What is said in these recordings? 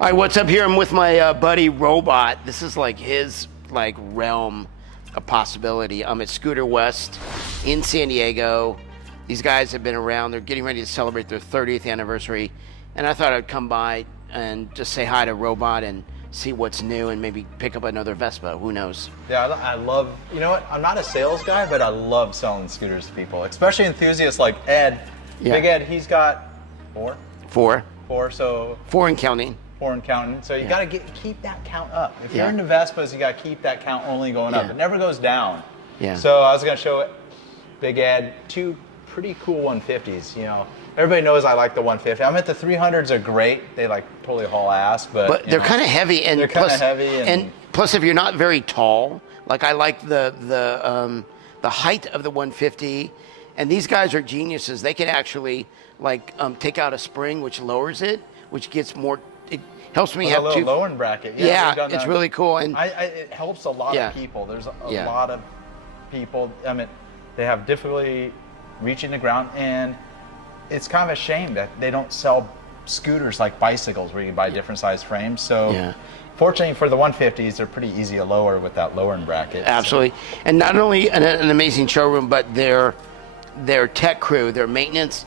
All right, what's up here? I'm with my buddy Robot. This is like his realm of possibility. I'm at Scooter West in San Diego. These guys have been around. They're getting ready to celebrate their 30th anniversary. And I thought I'd come by and just say hi to Robot and see what's new and maybe pick up another Vespa. Who knows? Yeah, I love, you know what? I'm not a sales guy, but I love selling scooters to people, especially enthusiasts like Ed. Yeah. Big Ed, he's got four. So 4 and counting. 4 and counting. So you got to keep that count up. If you're into Vespas, you got to keep that count only going up. It never goes down. Yeah. So I was going to show Big Ed 2 pretty cool 150s. You know, everybody knows I like the 150. I mean, the 300s are great. They like totally haul ass, but they're kind of heavy. And they're kind of heavy. And plus, if you're not very tall, like I like the height of the 150. And these guys are geniuses. They can actually take out a spring, which lowers it, which gets more. It helps me have a little lowering bracket. Yeah, it's really cool, and it helps a lot of people. There's a lot of people. I mean, they have difficulty reaching the ground, and it's kind of a shame that they don't sell scooters like bicycles where you can buy different size frames. So. Fortunately for the 150s, they're pretty east to lower with that lowering bracket. Absolutely, and not only an amazing showroom, but their tech crew, their maintenance,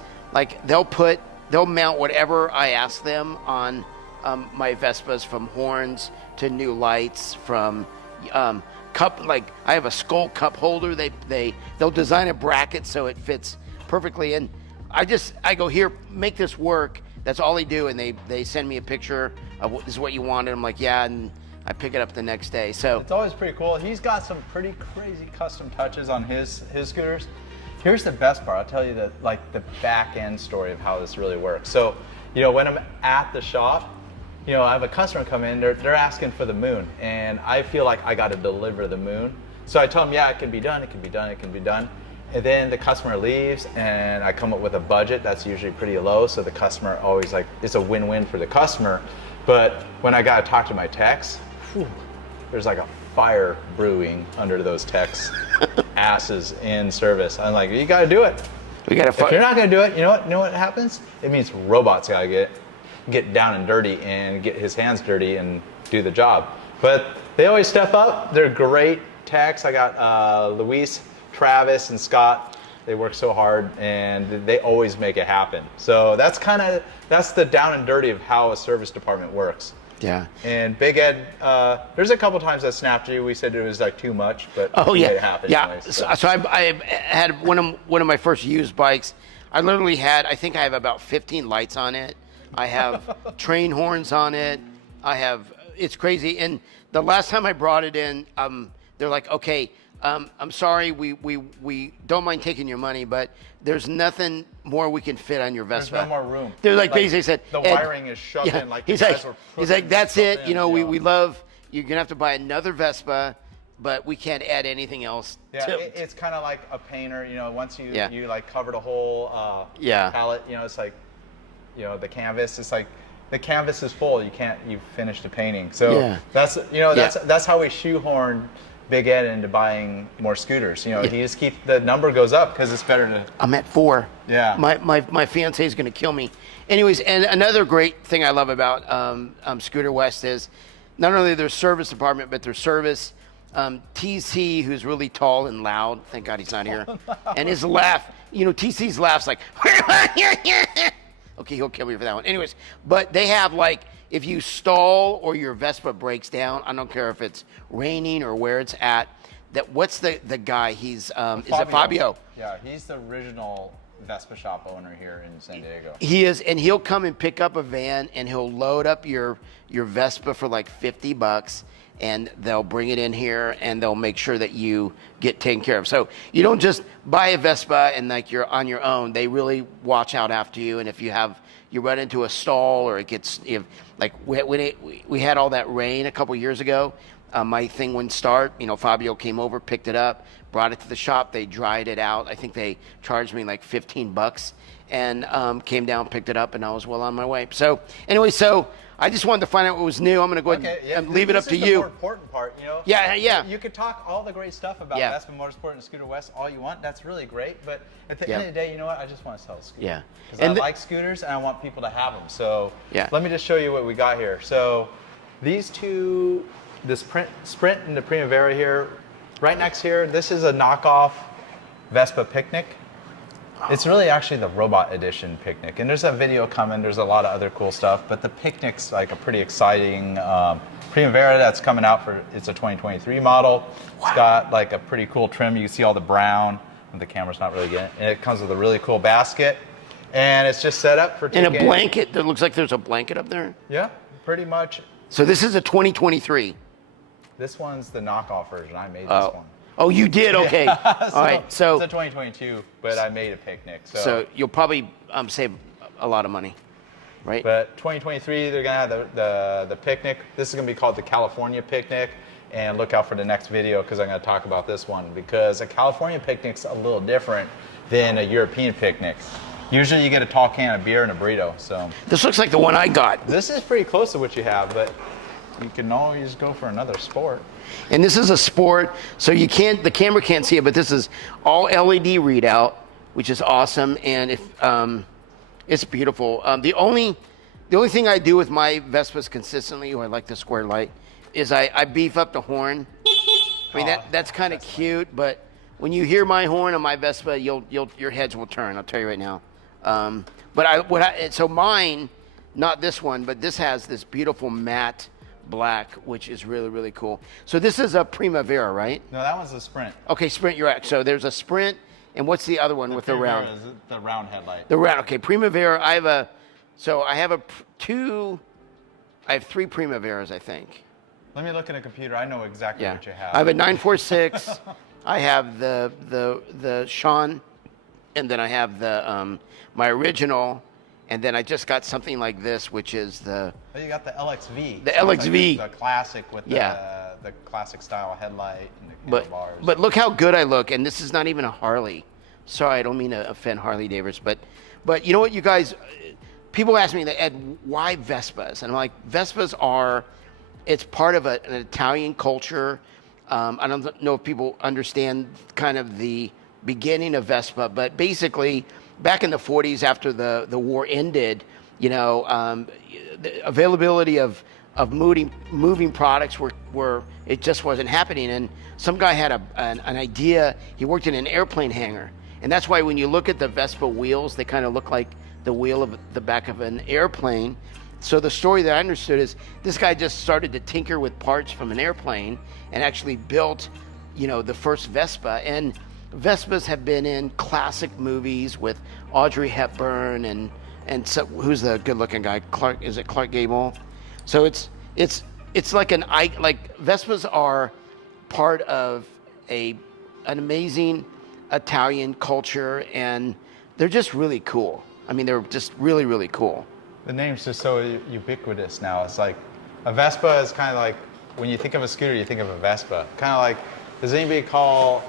they'll mount whatever I ask them on my Vespas, from horns to new lights, from cup. Like I have a skull cup holder. They'll design a bracket so it fits perfectly. And I go, here, make this work. That's all they do, and they send me a picture of this is what you wanted. I'm like, yeah, and I pick it up the next day. So it's always pretty cool. He's got some pretty crazy custom touches on his scooters. Here's the best part. I'll tell you the back end story of how this really works. So, you know, when I'm at the shop, you know, I have a customer come in, they're asking for the moon, and I feel like I got to deliver the moon. So I tell them, yeah, it can be done, it can be done, it can be done. And then the customer leaves, and I come up with a budget that's usually pretty low, so the customer always it's a win-win for the customer. But when I got to talk to my techs, there's like a fire brewing under those techs' asses in service. I'm like, you got to do it. If you're not going to do it, you know what happens? It means Robot's got to get down and dirty and get his hands dirty and do the job. But they always step up. They're great techs. I got Luis, Travis, and Scott. They work so hard, and they always make it happen. So that's the down and dirty of how a service department works. Yeah. And Big Ed, there's a couple times I snapped you. We said it was too much, but made it happen. Yeah. Anyway, so I had one of my first used bikes. I literally had, I think I have about 15 lights on it. I have train horns on it. It's crazy. And the last time I brought it in, they're like, okay, I'm sorry, we don't mind taking your money, but there's nothing more we can fit on your Vespa. There's no more room. They're basically said the wiring is shoved in. He's like, that's it. You know, we love. You're gonna have to buy another Vespa, but we can't add anything else. Yeah, it's kind of like a painter. You know, once you cover the whole palette, you know, it's like, you know, the canvas. It's like the canvas is full. You finish the painting. So that's how we shoehorn Big Ed into buying more scooters. You know, he just the number goes up because it's better to. I'm at 4. Yeah. My fiance is going to kill me. Anyways, and another great thing I love about Scooter West is not only their service department, but their service. TC, who's really tall and loud. Thank God he's not here. And his laugh, you know, TC's laugh's like. Okay, he'll kill me for that one. Anyways, but they have if you stall or your Vespa breaks down, I don't care if it's raining or where it's at, what's the guy? He's, is it Fabio? Yeah, he's the original Vespa shop owner here in San Diego. He is, and he'll come and pick up a van, and he'll load up your Vespa for $50, and they'll bring it in here, and they'll make sure that you get taken care of. So you don't just buy a Vespa and you're on your own. They really watch out after you, and if you run into a stall or it gets, when we had all that rain a couple years ago, My thing wouldn't start. Fabio came over, picked it up, brought it to the shop. They dried it out. I think they charged me like $15, and came down, picked it up, and I was well on my way. So anyway, I just wanted to find out what was new. I'm going to go ahead and leave it up to you. This is the more important part, Yeah. You could talk all the great stuff about Vespa Motorsport and Scooter West all you want. That's really great. But at the end of the day, you know what? I just want to sell a scooter. Yeah. Because I like scooters and I want people to have them. So let me just show you what we got here. So these two, this Sprint and the Primavera here, right next here, this is a knockoff Vespa Picnic. It's really actually the Robot Edition Picnic, and there's a video coming. There's a lot of other cool stuff, but the Picnic's like a pretty exciting Primavera that's coming out it's a 2023 model. It's got like a pretty cool trim. You can see all the brown, and the camera's not really getting it. And it comes with a really cool basket, and it's just set up for taking. And a blanket. That looks like there's a blanket up there. Yeah, pretty much. So this is a 2023. This one's the knockoff version. I made this one. Oh, you did? Okay. All right. So it's a 2022, but I made a Picnic. So you'll probably save a lot of money, right? But 2023, they're gonna have the Picnic. This is gonna be called the California Picnic, and look out for the next video because I'm gonna talk about this one, because a California Picnic's a little different than a European Picnic. Usually you get a tall can of beer and a burrito. So this looks like the one I got. This is pretty close to what you have, but you can always go for another sport. And this is a sport, so the camera can't see it, but this is all LED readout, which is awesome, and it's beautiful. The only thing I do with my Vespas consistently, I like the square light, is I beef up the horn. I mean that's kind of cute, but when you hear my horn on my Vespa, your heads will turn. I'll tell you right now. So mine, not this one, but this has this beautiful matte black, which is really, really cool. So this is a Primavera, right? No, that one's a Sprint. Okay, Sprint, you're right. So there's a Sprint, and what's the other one with the round? Is the round headlight. The round, okay, Primavera. I have three Primaveras, I think. Let me look at a computer. I know exactly what you have. I have a 946. I have the Sean, and then I have the my original. And then I just got something like this, which is Oh, you got the LXV. The LXV. Like the classic with the classic style headlight and the handlebars. But look how good I look, and this is not even a Harley. Sorry, I don't mean to offend Harley Davidson, but you know what, you guys, people ask me, Ed, why Vespas? And I'm like, it's part of an Italian culture. I don't know if people understand kind of the beginning of Vespa, but basically, back in the 40s, after the war ended, the availability of moving products were it just wasn't happening. And some guy had an idea. He worked in an airplane hangar, and that's why when you look at the Vespa wheels, they kind of look like the wheel of the back of an airplane. So the story that I understood is this guy just started to tinker with parts from an airplane and actually built, the first Vespa. And Vespas have been in classic movies with Audrey Hepburn and so, who's the good-looking guy? Is it Clark Gable? So it's like Vespas are part of an amazing Italian culture, and they're just really cool. I mean, they're just really, really cool. The name's just so ubiquitous now. It's like a Vespa is kind of like, when you think of a scooter, you think of a Vespa. Kind of like, does anybody call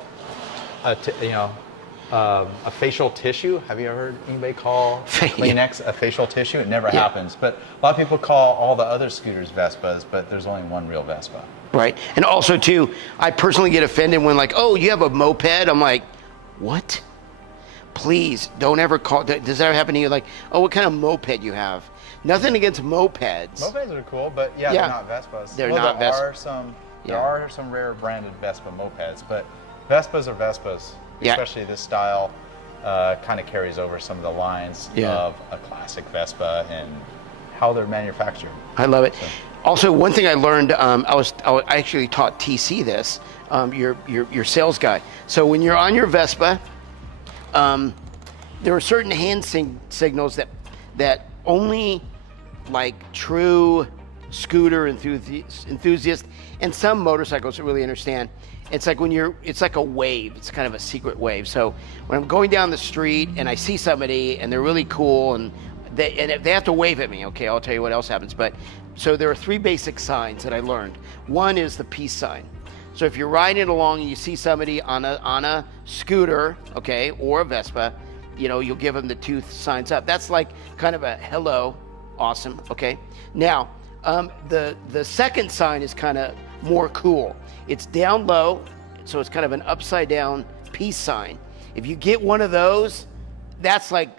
a facial tissue? Have you ever heard anybody call Kleenex a facial tissue? It never happens. But a lot of people call all the other scooters Vespas, but there's only one real Vespa. Right. And also, too, I personally get offended when oh, you have a moped? I'm like, what? Please, don't ever call. Does that ever happen to you? Oh, what kind of moped you have? Nothing against mopeds. Mopeds are cool, but they're not Vespas. There are some rare branded Vespa mopeds, but Vespas are Vespas. Especially this style kind of carries over some of the lines of a classic Vespa and how they're manufactured. I love it. So. Also, one thing I learned, I actually taught TC this, your sales guy. So when you're on your Vespa, there are certain hand signals that only true scooter enthusiasts and some motorcycles really understand. It's like it's like a wave. It's kind of a secret wave. So when I'm going down the street and I see somebody and they're really cool and they have to wave at me. Okay, I'll tell you what else happens. But so there are 3 basic signs that I learned. One is the peace sign. So if you're riding along and you see somebody on a scooter, okay, or a Vespa, you'll give them the 2 signs up. That's like kind of a hello, awesome, okay? Now, the second sign is kind of more cool. It's down low, so it's kind of an upside down peace sign. If you get one of those, that's like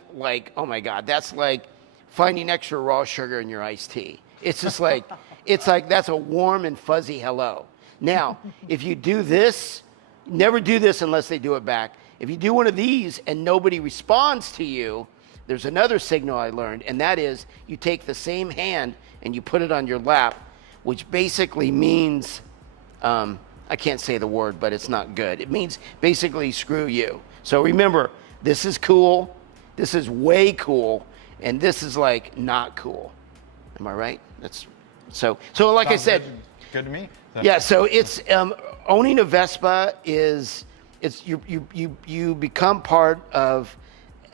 oh my God, that's like finding extra raw sugar in your iced tea. It's just like, that's a warm and fuzzy hello. Now, if you do this, never do this unless they do it back. If you do one of these and nobody responds to you, there's another signal I learned, and that is you take the same hand and you put it on your lap, which basically means, I can't say the word, but it's not good. It means basically screw you. So remember, this is cool, this is way cool, and this is like not cool. Am I right? So like I said, good to me. Yeah, so it's owning a Vespa is you become part of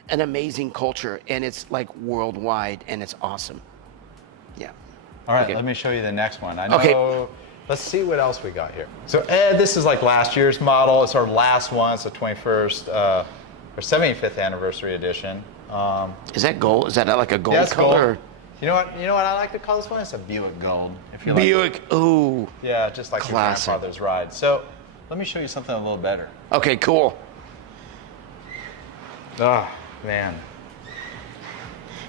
an amazing culture, and it's like worldwide, and it's awesome. Yeah. All right, Okay. let me show you the next one. I know. Okay. Let's see what else we got here. So this is like last year's model. It's our last one. It's the 21st or 75th anniversary edition. Is that gold? Is that like a gold That's color? gold. You know what I like to call this one? It's a Buick Gold. If you like. Buick. Ooh. Yeah, just like Classic. your grandfather's ride. So let me show you something a little better. Okay, cool. Oh, man.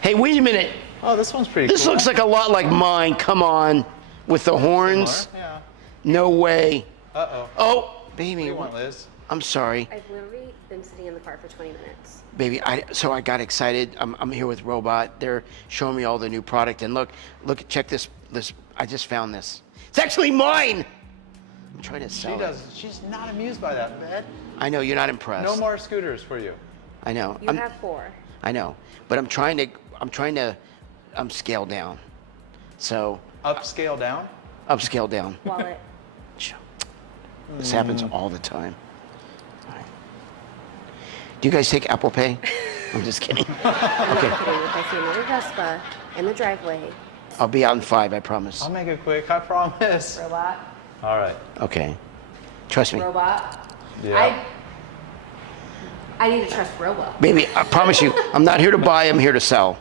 Hey, wait a minute. Oh, this one's pretty This cool. looks like a lot like mine. Come on, with the horns. Yeah. No way. Uh-oh. Oh, What do baby. you want, Liz? I'm sorry, I've literally been sitting in the car for 20 minutes. baby. So I got excited. I'm here with Robot. They're showing me all the new product, and look, check this. I just found this. It's actually mine. I'm trying to sell it. She's not amused by that, man. I know you're not impressed. No more scooters for you. I know. You have 4. I know, but I'm trying to scale down. So Upscale down? upscale down. Wallet. This happens all the time. All right. Do you guys take Apple Pay? I'm just kidding. Okay, If I see another Vespa in the driveway, I'll be out in 5, I promise. I'll make it quick, I promise. robot, All right. Okay. Trust me. robot. Yeah. I need to trust robot. Baby, I promise you, I'm not here to buy, I'm here to sell.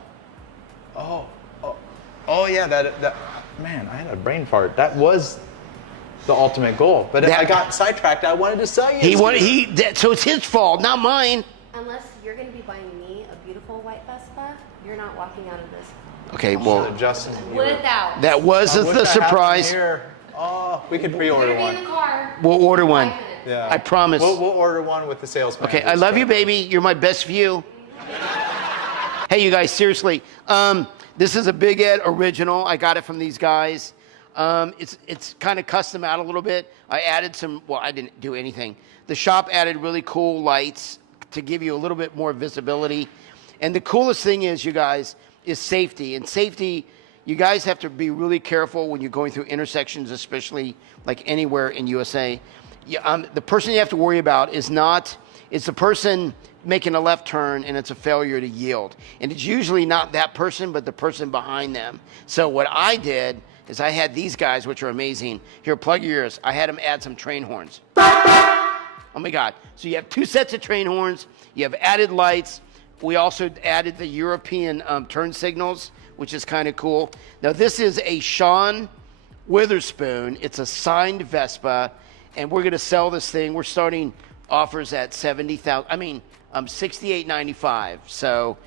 Oh yeah, that man, I had a brain fart. That was the ultimate goal. But That- I got sidetracked. I wanted to sell you. So it's his fault, not mine. Unless you're going to be buying me a beautiful white Vespa, you're not walking out of this Okay, well, Justin. without. that was I wish I the had one surprise. here. Oh, we could You're pre-order going to be in one. the car. We'll order one. 5 minutes. Yeah. I promise. We'll order one with the salesman. Okay, I love you, baby. You're my best view. Hey, you guys, seriously. This is a Big Ed original. I got it from these guys. It's kind of custom out a little bit. I added some, well, I didn't do anything. The shop added really cool lights to give you a little bit more visibility. And the coolest thing is, you guys, is safety. And safety, you guys have to be really careful when you're going through intersections, especially like anywhere in USA. The person you have to worry about is it's the person making a left turn and it's a failure to yield. And it's usually not that person, but the person behind them. So what I did is I had these guys, which are amazing. Here, plug your ears. I had them add some train horns. Oh my God. So you have 2 sets of train horns. You have added lights. We also added the European turn signals, which is kind of cool. Now this is a Sean Witherspoon. It's a signed Vespa, and we're gonna sell this thing. We're starting offers at $68.95. So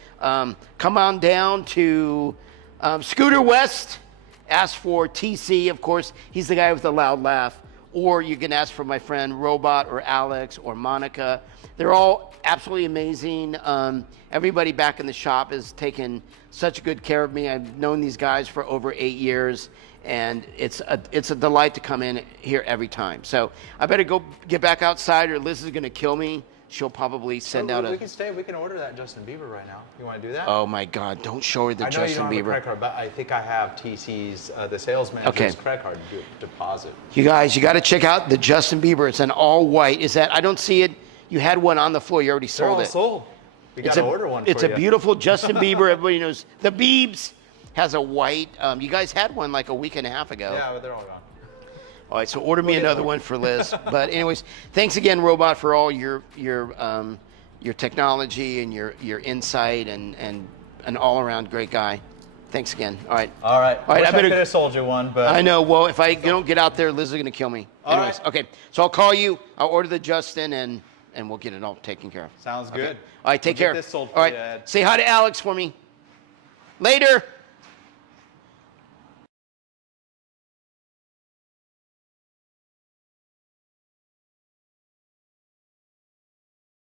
come on down to Scooter West. Ask for TC, of course. He's the guy with the loud laugh. Or you can ask for my friend Robot or Alex or Monica. They're all absolutely amazing. Everybody back in the shop has taken such good care of me. I've known these guys for over 8 years, and it's a delight to come in here every time. So I better go get back outside, or Liz is going to kill me. She'll probably send out We can order that Justin Bieber right now. You want to do that? Oh my God! Don't show her the I know Justin you don't have a Bieber. credit card, but I think I have TC's, the sales manager's credit card to do a deposit. You guys, you got to check out the Justin Bieber. It's an all white. Is that? I don't see it. You had one on the floor. You already They're sold all it. sold. We got to order one for It's you. a beautiful Justin Bieber. Everybody knows the Biebs has a white. You guys had one like a week and a half ago. Yeah, but they're all gone. All right, so order me another one for Liz. But anyways, thanks again, Robot, for all your technology and your insight and an all around great guy. Thanks again. All right. All right. All right. I could have sold you one, but I know. Well, if I don't get out there, Liz is gonna kill me. All Anyways, right. okay. So I'll call you. I'll order the Justin and we'll get it all taken care of. sounds Okay. good. All right. Take We'll care. get this sold for all right. you, Ed. Say hi to Alex for me. Later.